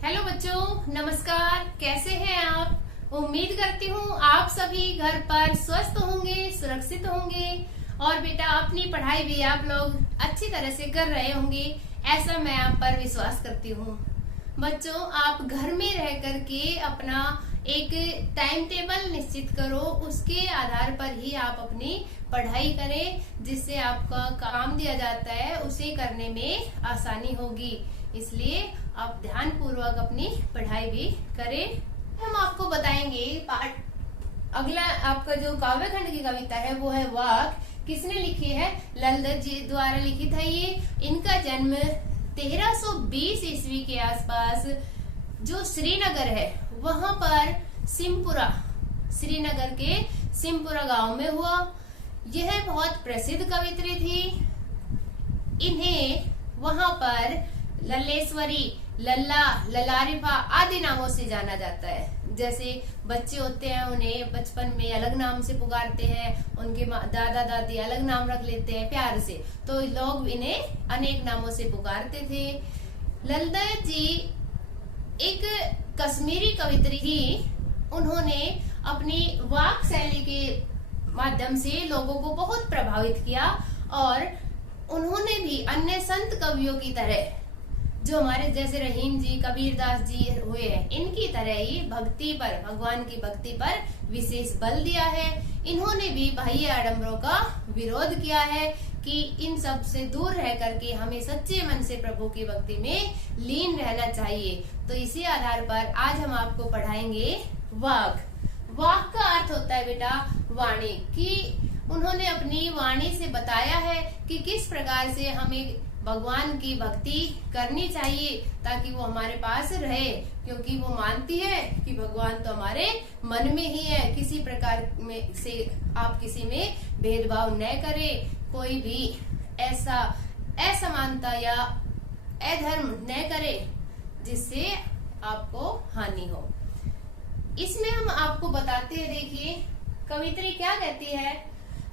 Hello बच्चों, नमस्कार। कैसे हैं आप? उम्मीद करती हूँ आप सभी घर पर स्वस्थ होंगे, सुरक्षित होंगे और बेटा अपनी पढ़ाई भी आप लोग अच्छी तरह से कर रहे होंगे, ऐसा मैं आप पर विश्वास करती हूँ। बच्चों, आप घर में रह करके अपना एक टाइम टेबल निश्चित करो, उसके आधार पर ही आप अपनी पढ़ाई करें, जिससे आपका काम दिया जाता है उसे करने में आसानी होगी। इसलिए आप ध्यान पूर्वक अपनी पढ़ाई भी करें। हम आपको बताएंगे अगला आपका जो काव्य खंड की कविता है वो है वाक। किसने लिखी है? ललदत जी द्वारा लिखित है ये। इनका जन्म 1320 ईस्वी के आसपास जो श्रीनगर है वहां पर सिमपुरा, श्रीनगर के सिमपुरा गांव में हुआ। यह बहुत प्रसिद्ध कवित्री थी। इन्हें वहां पर लल्लेश्वरी, लल्ला, ललारिफा आदि नामों से जाना जाता है। जैसे बच्चे होते हैं उन्हें बचपन में अलग नाम से पुकारते हैं, उनके दादा दादी अलग नाम रख लेते हैं प्यार से, तो लोग इन्हें अनेक नामों से पुकारते थे। ललदत जी एक कश्मीरी कवित्री थी। उन्होंने अपनी वाक शैली के माध्यम से लोगों को बहुत प्रभावित किया और उन्होंने भी अन्य संत कवियों की तरह, जो हमारे जैसे रहीम जी, कबीरदास जी हुए हैं, इनकी तरह ही भक्ति पर, भगवान की भक्ति पर विशेष बल दिया है। इन्होंने भी बाह्य आडंबरों का विरोध किया है कि इन सब से दूर रह करके हमें सच्चे मन से प्रभु की भक्ति में लीन रहना चाहिए। तो इसी आधार पर आज हम आपको पढ़ाएंगे वाक। वाक का अर्थ होता है बेटा वाणी, कि उन्होंने अपनी वाणी से बताया है कि किस प्रकार से हमें भगवान की भक्ति करनी चाहिए ताकि वो हमारे पास रहे, क्योंकि वो मानती है कि भगवान तो हमारे मन में ही है। किसी प्रकार में से आप किसी में भेदभाव न करें, कोई भी ऐसा असमानता या अधर्म न करे जिससे आपको हानि हो। इसमें हम आपको बताते हैं, देखिए कवित्री क्या कहती है।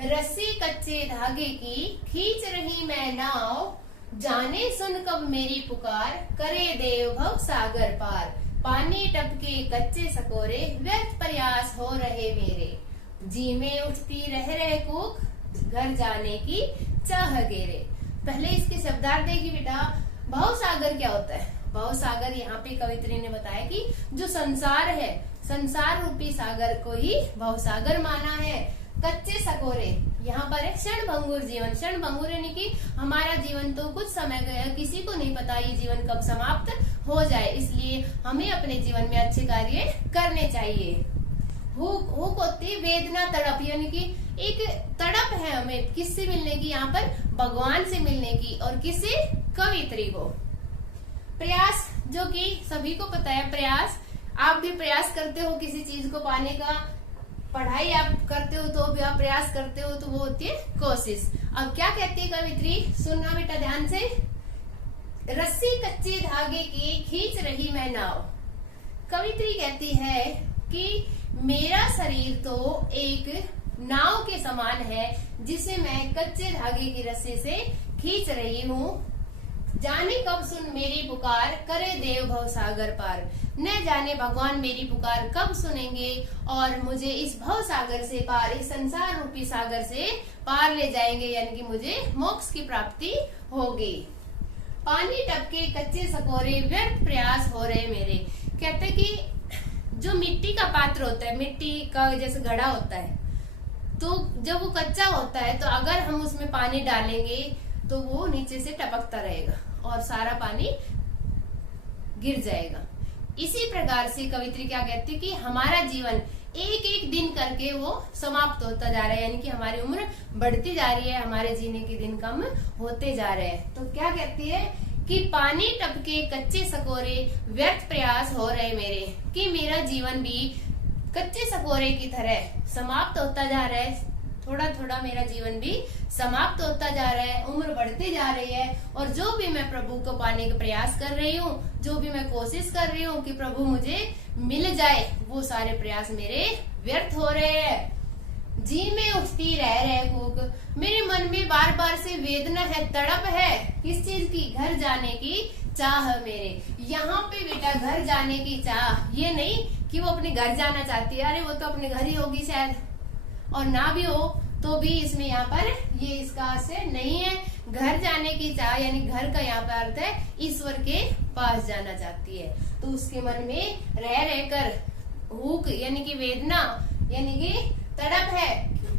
रस्सी कच्चे धागे की खींच रही मैं नाव, जाने सुन कब मेरी पुकार, करे देव भव सागर पार। पानी टपके कच्चे सकोरे, व्यर्थ प्रयास हो रहे मेरे। जी में उठती रह रहे कूक, घर जाने की चाह गेरे। पहले इसके शब्दार्थ देखिए बेटा। भव सागर क्या होता है? भव सागर यहाँ पे कवित्री ने बताया कि जो संसार है, संसार रूपी सागर को ही भव सागर माना है। कच्चे सकोरे, यहाँ पर है क्षण भंगुर जीवन। क्षण भंगुर यानी कि हमारा जीवन तो कुछ समय गया, किसी को नहीं पता ये जीवन कब समाप्त हो जाए, इसलिए हमें अपने जीवन में अच्छे कार्य करने चाहिए। हुक होती वेदना, तड़प, यानी कि एक तड़प है हमें किससे मिलने की? यहाँ पर भगवान से मिलने की। और किससे? कवित्री को। प्रयास, जो कि सभी को पता है, प्रयास, आप भी प्रयास करते हो किसी चीज को पाने का। पढ़ाई आप करते हो तो भी आप प्रयास करते हो, तो वो होती है कोशिश। अब क्या कहती है कवित्री, सुनना बेटा ध्यान से। रस्सी कच्चे धागे की खींच रही मैं नाव। कवित्री कहती है कि मेरा शरीर तो एक नाव के समान है जिसे मैं कच्चे धागे की रस्सी से खींच रही हूँ। जाने कब सुन मेरी पुकार, करे देव भव सागर पार। न जाने भगवान मेरी पुकार कब सुनेंगे और मुझे इस भव सागर से पार, इस संसार रूपी सागर से पार ले जाएंगे, यानी कि मुझे मोक्ष की प्राप्ति होगी। पानी टपके कच्चे सकोरे, व्यर्थ प्रयास हो रहे मेरे। कहते कि जो मिट्टी का पात्र होता है, मिट्टी का जैसे घड़ा होता है, तो जब वो कच्चा होता है तो अगर हम उसमें पानी डालेंगे तो वो नीचे से टपकता रहेगा और सारा पानी गिर जाएगा। इसी प्रकार से कवित्री क्या कहती है कि हमारा जीवन एक एक दिन करके वो समाप्त होता जा रहा है, यानी कि हमारी उम्र बढ़ती जा रही है, हमारे जीने के दिन कम होते जा रहे हैं। तो क्या कहती है कि पानी टपके कच्चे सकोरे, व्यर्थ प्रयास हो रहे मेरे, कि मेरा जीवन भी कच्चे सकोरे की तरह समाप्त होता जा रहा है। थोड़ा थोड़ा मेरा जीवन भी समाप्त होता जा रहा है, उम्र बढ़ती जा रही है, और जो भी मैं प्रभु को पाने का प्रयास कर रही हूँ, जो भी मैं कोशिश कर रही हूँ कि प्रभु मुझे मिल जाए, वो सारे प्रयास मेरे व्यर्थ हो रहे हैं। जी में उठती रह रहे कूक, मेरे मन में बार बार से वेदना है, तड़प है, किस चीज की? घर जाने की चाह मेरे। यहाँ पे बेटा घर जाने की चाह, ये नहीं कि वो अपने घर जाना चाहती है, अरे वो तो अपने घर ही होगी शायद, और ना भी हो तो भी इसमें यहाँ पर ये इसका आशय नहीं है। घर जाने की चाह यानी घर का यहाँ पर अर्थ है ईश्वर के पास जाना चाहती है। तो उसके मन में रह रहकर हुक यानी कि वेदना यानी कि तड़प है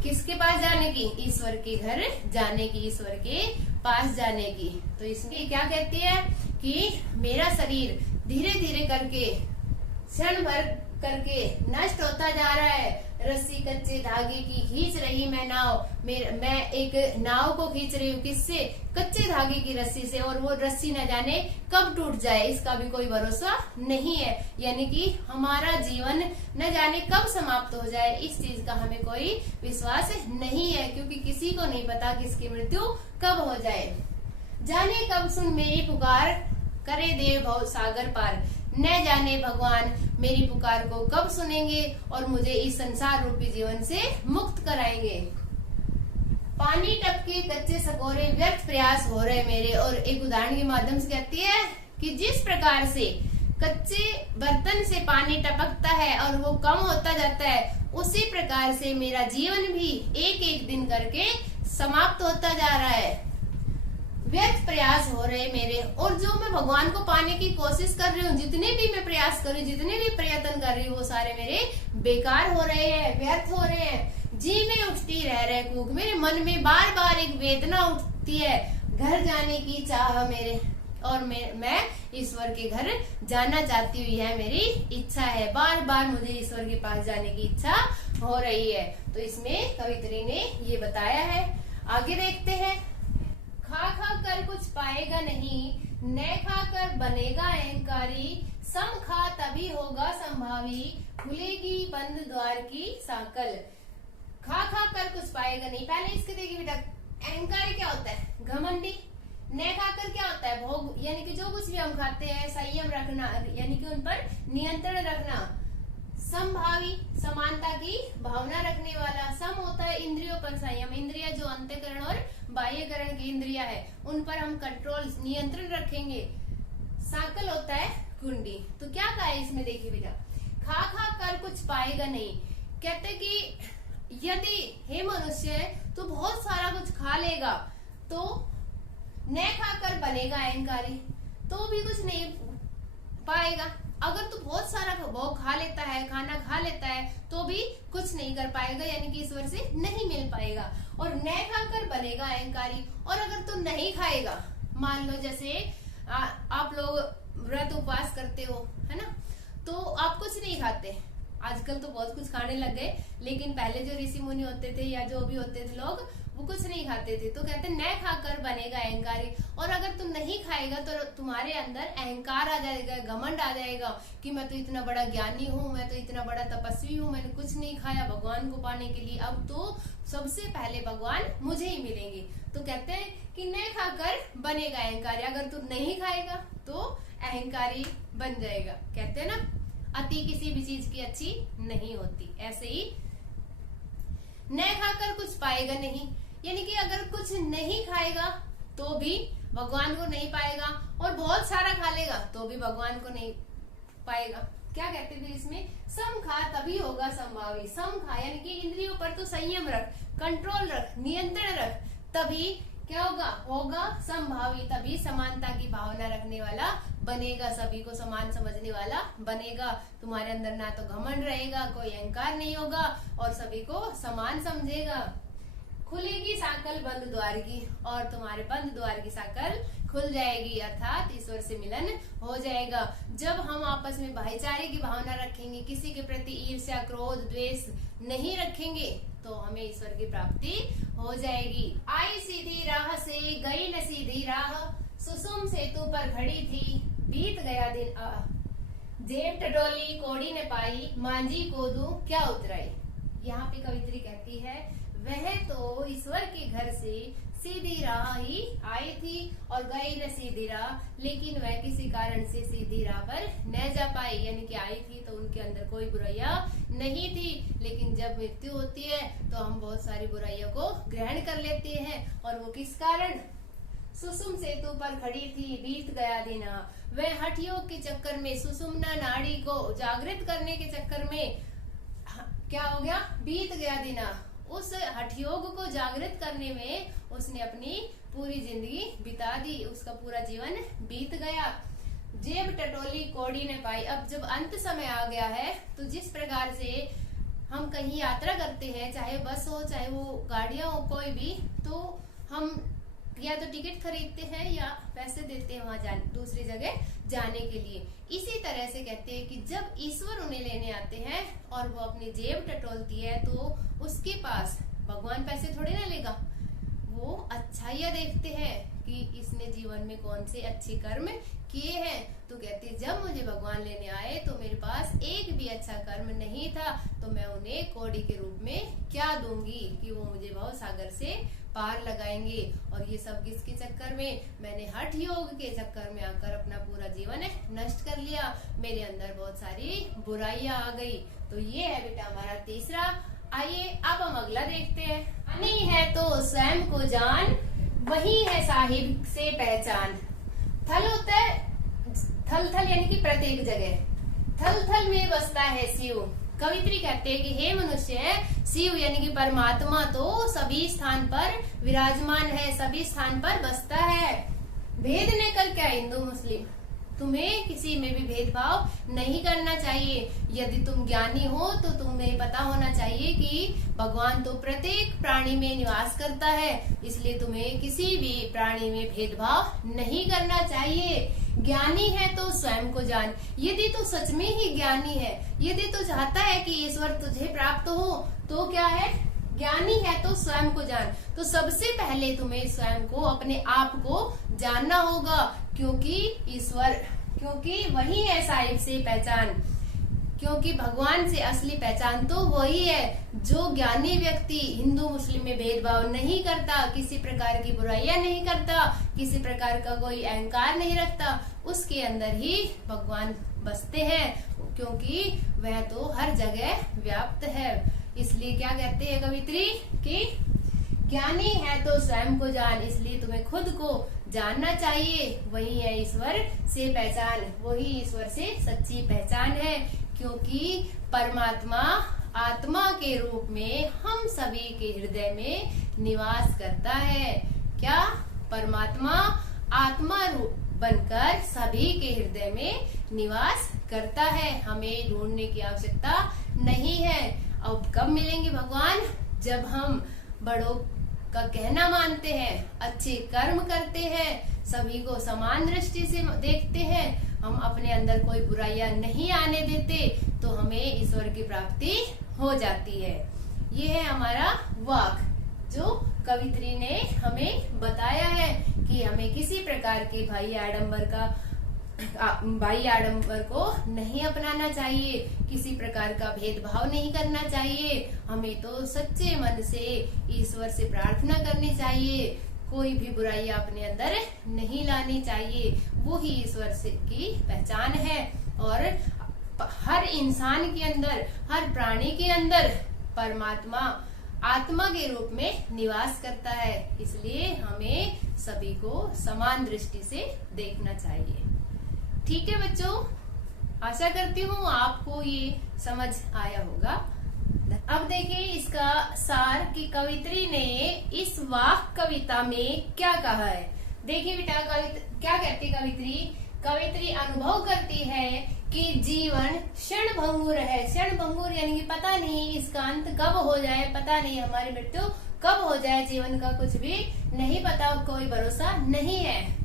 किसके पास जाने की, ईश्वर के घर जाने की, ईश्वर के पास जाने की। तो इसमें क्या कहती है कि मेरा शरीर धीरे धीरे करके क्षण भर करके नष्ट होता जा रहा है, रस्सी कच्चे धागे की खींच रही मैं नाव, मैं एक नाव को खींच रही हूँ, किससे, कच्चे धागे की रस्सी से, और वो रस्सी न जाने कब टूट जाए इसका भी कोई भरोसा नहीं है। यानी कि हमारा जीवन न जाने कब समाप्त हो जाए इस चीज का हमें कोई विश्वास नहीं है, क्योंकि किसी को नहीं पता किसकी मृत्यु कब हो जाए। जाने कब सुन मेरी पुकार, करे देव भव सागर पार, न जाने भगवान मेरी पुकार को कब सुनेंगे और मुझे इस संसार रूपी जीवन से मुक्त कराएंगे। पानी टपके कच्चे सकोरे व्यर्थ प्रयास हो रहे मेरे। और एक उदाहरण के माध्यम से कहती है कि जिस प्रकार से कच्चे बर्तन से पानी टपकता है और वो कम होता जाता है, उसी प्रकार से मेरा जीवन भी एक एक दिन करके समाप्त होता जा रहा है। व्यर्थ प्रयास हो रहे मेरे, और जो मैं भगवान को पाने की कोशिश कर रही हूँ, जितने भी मैं प्रयास कर रही हूँ, जितने भी प्रयत्न कर रही हूँ, वो सारे मेरे बेकार हो रहे हैं, व्यर्थ हो रहे हैं। जी में उठती रह रहे कूक, मेरे मन में बार बार एक वेदना उठती है, घर जाने की चाह मेरे, और मैं ईश्वर के घर जाना चाहती हुई है, मेरी इच्छा है, बार बार मुझे ईश्वर के पास जाने की इच्छा हो रही है। तो इसमें कवित्री ने ये बताया है। आगे देखते हैं। खा खा कर कुछ पाएगा नहीं, न खा कर बनेगा अहंकारी, सम खा तभी होगा संभावी, खुलेगी बंद द्वार की साकल। खा खा कर कुछ पाएगा नहीं, पहले इसके देखिए बेटा, अहंकारी क्या होता है, घमंडी। न खाकर क्या होता है, भोग, यानी कि जो कुछ भी हम खाते हैं संयम रखना, यानी कि उन पर नियंत्रण रखना। समभावी, समानता की भावना रखने वाला। सम होता है इंद्रियों पर संयम, इंद्रिया जो अंतःकरण और बाह्यकरण की इंद्रिया है उन पर हम कंट्रोल नियंत्रण रखेंगे। साकल होता है कुंडी। तो क्या कहा है इसमें देखिए बेटा, खा खा कर कुछ पाएगा नहीं, कहते कि यदि हे मनुष्य तो बहुत सारा कुछ खा लेगा तो न खाकर बनेगा अहंकारी, तो भी कुछ नहीं पाएगा। अगर तू बहुत सारा भोग खा लेता है, खाना खा लेता है, तो भी कुछ नहीं कर पाएगा, यानी कि ईश्वर से नहीं मिल पाएगा। और न खाकर बनेगा अहंकारी, और अगर तू नहीं खाएगा, मान लो जैसे आप लोग व्रत उपवास करते हो, है ना, तो आप कुछ नहीं खाते। आजकल तो बहुत कुछ खाने लग गए, लेकिन पहले जो ऋषि मुनि होते थे या जो भी होते थे लोग, वो कुछ नहीं खाते थे। तो कहते न खाकर बनेगा अहंकारी, और अगर तुम नहीं खाएगा तो तुम्हारे अंदर अहंकार आ जाएगा, घमंड आ जाएगा कि मैं तो इतना बड़ा ज्ञानी हूँ, मैं तो इतना बड़ा तपस्वी हूँ, मैंने कुछ नहीं खाया भगवान को पाने के लिए, अब तो सबसे पहले भगवान मुझे ही मिलेंगे। तो कहते हैं कि न खाकर बनेगा अहंकारी, अगर तू नहीं खाएगा तो अहंकारी बन जाएगा। कहते हैं ना, अति किसी भी चीज की अच्छी नहीं होती, ऐसे ही न खाकर कुछ पाएगा नहीं, यानी कि अगर कुछ नहीं खाएगा तो भी भगवान को नहीं पाएगा, और बहुत सारा खा लेगा तो भी भगवान को नहीं पाएगा। क्या कहते थे इसमें, सम खा तभी होगा संभावी। सम खा यानी कि इंद्रियों पर तो संयम रख, कंट्रोल रख, नियंत्रण रख, तभी क्या होगा, होगा संभावी, तभी समानता की भावना रखने वाला बनेगा, सभी को समान समझने वाला बनेगा। तुम्हारे अंदर ना तो घमंड रहेगा, कोई अहंकार नहीं होगा, और सभी को समान समझेगा। खुलेगी साकल बंद द्वार की, और तुम्हारे बंद द्वार की साकल खुल जाएगी, अर्थात ईश्वर से मिलन हो जाएगा। जब हम आपस में भाईचारे की भावना रखेंगे, किसी के प्रति ईर्ष्या क्रोध द्वेष नहीं रखेंगे, तो हमें ईश्वर की प्राप्ति हो जाएगी। आई सीधी राह से गई न सीधी राह, सुसुम सेतु पर खड़ी थी बीत गया दिन आ, जेब टटोली कोड़ी ने पाई, मांझी को दूं क्या उतराई। यहाँ पे कवित्री कहती है, वह तो ईश्वर के घर से सीधी राह ही आई थी और गई न सीधी राह, लेकिन वह किसी कारण से सीधी राह पर न जा पाई। यानी कि आई थी तो उनके अंदर कोई बुराइयां नहीं थी, लेकिन जब मृत्यु होती है तो हम बहुत सारी बुराइयों को ग्रहण कर लेते हैं, और वो किस कारण, सुषुम सेतु पर खड़ी थी, बीत गया दिन। वह हठ योग के चक्कर में, सुषुम्ना नाड़ी को जागृत करने के चक्कर में क्या हो गया, बीत गया दिन। उस हठ योग को जागृत करने में उसने अपनी पूरी जिंदगी बिता दी, उसका पूरा जीवन बीत गया। जेब टटोली कौड़ी ने पाई। अब जब अंत समय आ गया है तो जिस प्रकार से हम कहीं यात्रा करते हैं, चाहे बस हो चाहे वो गाड़ियां हो कोई भी, तो हम या तो टिकट खरीदते हैं या पैसे देते हैं वहां दूसरी जगह जाने के लिए। इसी तरह से कहते हैं कि जब ईश्वर उन्हें लेने आते हैं और वो अपनी जेब टटोलती है तो उसके पास भगवान पैसे थोड़े ना लेगा, वो अच्छाइयां देखते हैं कि इसने जीवन में कौन से अच्छे कर्म किए हैं। तो कहते जब मुझे भगवान लेने आए तो मेरे पास एक भी अच्छा कर्म नहीं था, तो मैं उन्हें कौड़ी के रूप में क्या दूंगी कि वो मुझे भव सागर से पार लगाएंगे। और ये सब किसके चक्कर में, मैंने हठ योग के चक्कर में आकर अपना पूरा जीवन नष्ट कर लिया, मेरे अंदर बहुत सारी बुराइयां आ गई। तो ये है बेटा हमारा तीसरा। आइए अब हम अगला देखते हैं। नहीं है तो स्वयं को जान, वही है साहिब से पहचान। थल होता है, थल थल यानी कि प्रत्येक जगह, थल थल में बसता है शिव। कवित्री कहते हैं कि हे मनुष्य, शिव यानी कि परमात्मा तो सभी स्थान पर विराजमान है, सभी स्थान पर बसता है। भेद ने कर क्या हिंदू मुस्लिम, तुम्हें किसी में भी भेदभाव नहीं करना चाहिए। यदि तुम ज्ञानी हो तो तुम्हें पता होना चाहिए कि भगवान तो प्रत्येक प्राणी में निवास करता है, इसलिए तुम्हें किसी भी प्राणी में भेदभाव नहीं करना चाहिए। ज्ञानी है तो स्वयं को जान। यदि तू सच में ही ज्ञानी है, यदि तू चाहता है कि ईश्वर तुझे प्राप्त हो, तो क्या है, ज्ञानी है तो स्वयं को जान। तो सबसे पहले तुम्हें स्वयं को, अपने आप को जानना होगा, क्योंकि ईश्वर, क्योंकि वही है साहिब से पहचान, क्योंकि भगवान से असली पहचान तो वही है। जो ज्ञानी व्यक्ति हिंदू मुस्लिम में भेदभाव नहीं करता, किसी प्रकार की बुराइयां नहीं करता, किसी प्रकार का कोई अहंकार नहीं रखता, उसके अंदर ही भगवान बसते हैं, क्योंकि वह तो हर जगह व्याप्त है। इसलिए क्या कहते हैं कवित्री कि ज्ञानी है तो स्वयं को जान, इसलिए तुम्हें खुद को जानना चाहिए। वही है ईश्वर से पहचान, वही ईश्वर से सच्ची पहचान है, क्योंकि परमात्मा आत्मा के रूप में हम सभी के हृदय में निवास करता है। क्या, परमात्मा आत्मा रूप बनकर सभी के हृदय में निवास करता है, हमें ढूंढने की आवश्यकता नहीं है। अब कब मिलेंगे भगवान, जब हम बड़ों का कहना मानते हैं, अच्छे कर्म करते हैं, सभी को समान दृष्टि से देखते हैं, हम अपने अंदर कोई बुराइयां नहीं आने देते, तो हमें ईश्वर की प्राप्ति हो जाती है। ये है हमारा वाक जो कवित्री ने हमें बताया है कि हमें किसी प्रकार के बाह्य आडंबर को नहीं अपनाना चाहिए, किसी प्रकार का भेदभाव नहीं करना चाहिए। हमें तो सच्चे मन से ईश्वर से प्रार्थना करनी चाहिए, कोई भी बुराई अपने अंदर नहीं लानी चाहिए। वो ही ईश्वर से की पहचान है। और हर इंसान के अंदर, हर प्राणी के अंदर परमात्मा आत्मा के रूप में निवास करता है, इसलिए हमें सभी को समान दृष्टि से देखना चाहिए। ठीक है बच्चों, आशा करती हूँ आपको ये समझ आया होगा। अब देखिए इसका सार कि कवित्री ने इस वाक कविता में क्या कहा है। देखिए बेटा क्या कहती कवित्री, कवित्री अनुभव करती है कि जीवन क्षण भंगुर है। क्षण भंगुर यानी कि पता नहीं इसका अंत कब हो जाए, पता नहीं हमारी मृत्यु कब हो जाए, जीवन का कुछ भी नहीं पता, कोई भरोसा नहीं है।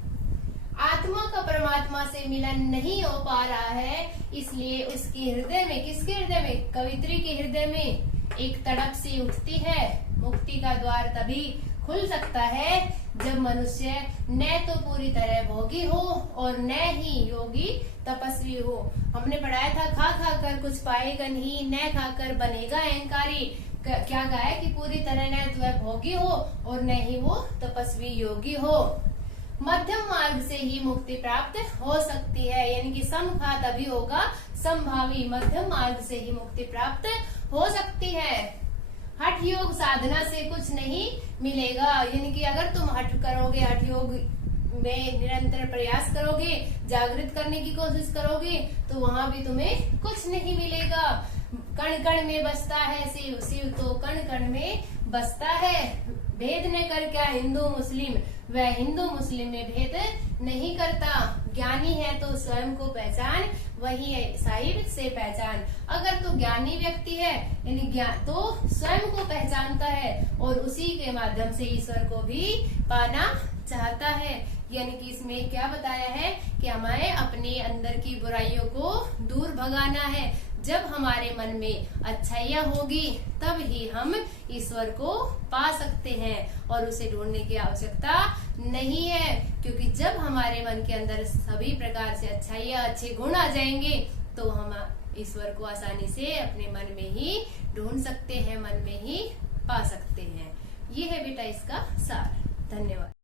आत्मा का परमात्मा से मिलन नहीं हो पा रहा है, इसलिए उसके हृदय में, किसके हृदय में, कवित्री के हृदय में एक तड़प सी उठती है। मुक्ति का द्वार तभी खुल सकता है जब मनुष्य न तो पूरी तरह भोगी हो और न ही योगी तपस्वी हो। हमने पढ़ाया था खा खा कर कुछ पाएगा नहीं, न खाकर बनेगा अहंकारी। क्या कहा है कि पूरी तरह न तो वह भोगी हो और न ही वो तपस्वी योगी हो। मध्यम मार्ग से ही मुक्ति प्राप्त हो सकती है, यानी कि समखा तभी होगा संभावी, मध्यम मार्ग से ही मुक्ति प्राप्त हो सकती है। हठ योग साधना से कुछ नहीं मिलेगा, यानी कि अगर तुम हठ करोगे, हठ योग में निरंतर प्रयास करोगे, जागृत करने की कोशिश करोगे, तो वहां भी तुम्हें कुछ नहीं मिलेगा। कण कण में बसता है शिव, शिव तो कण कण में बसता है। भेद न कर क्या हिंदू मुस्लिम, वह हिंदू मुस्लिम में भेद नहीं करता। ज्ञानी है तो स्वयं को पहचान, वही है साहिब से पहचान। अगर तू ज्ञानी व्यक्ति है यानी ज्ञान तो स्वयं को पहचानता है और उसी के माध्यम से ईश्वर को भी पाना चाहता है। यानी कि इसमें क्या बताया है कि हमें अपने अंदर की बुराइयों को दूर भगाना है। जब हमारे मन में अच्छाइयाँ होगी तब ही हम ईश्वर को पा सकते हैं और उसे ढूंढने की आवश्यकता नहीं है, क्योंकि जब हमारे मन के अंदर सभी प्रकार से अच्छाइयाँ, अच्छे गुण आ जाएंगे तो हम ईश्वर को आसानी से अपने मन में ही ढूंढ सकते हैं, मन में ही पा सकते हैं। ये है बेटा इसका सार। धन्यवाद।